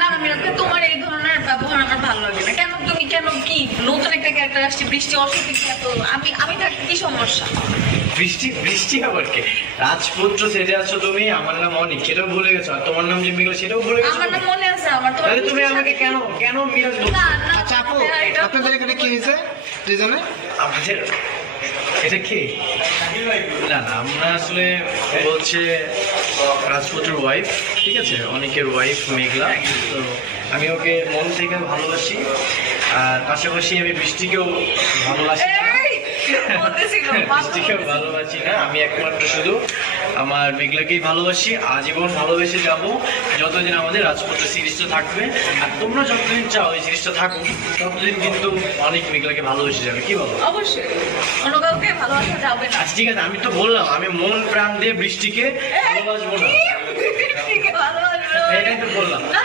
না না মিরাজ, তোমার এই ধরনের ব্যবহার আমার ভালো লাগে না। কেন তুমি কেন কি নতুন একটা ক্যারেক্টার আসছে, বৃষ্টি অসুখ এত আমি থাকি, কি সমস্যা? বৃষ্টি বৃষ্টি আবার কে? রাজপুত্র সেজে আছো তুমি, আমার নাম অনিক, সেটাও ভুলে গেছো, আর তোমার নাম যে মেঘলা সেটাও ভুলে গেছো। আমার নাম মনে আছে আমার। তাহলে তুমি আমাকে কেন কেন মিরাজ বলছো? না না আচ্ছা আপু, আপনাদের এখানে কি হয়েছে দুজনে? আমাদের এটা কি? না না, আমরা আসলে বলছে রাজপুত্রের ওয়াইফ, ঠিক আছে, অনেকের ওয়াইফ মেঘলা। তো আমি ওকে মন থেকে ভালোবাসি, আর পাশাপাশি আমি বৃষ্টিকেও ভালোবাসি না। বৃষ্টিকেও ভালোবাসি না, আমি একমাত্র শুধু আমার মেঘলাকেই ভালোবাসি, আজীবন ভালোবেসে যাব যতদিন আমাদের রাজপুত্র সিরিজটা থাকবে। আর তোমরা যতদিন চাও এই সিরিজটা থাকুক, ততদিন কিন্তু অনেক মেঘলাকে ভালোবেসে যাবে, কি বলো? অবশ্যই, অন্য কাউকে ভালোবাসা যাবে না। আচ্ছা ঠিক আছে, আমি তো বললাম আমি মন প্রাণ দিয়ে বৃষ্টিকে ভালোবাসবো না, বৃষ্টিকে ভালোবাসবো এটাই তো বললাম। না,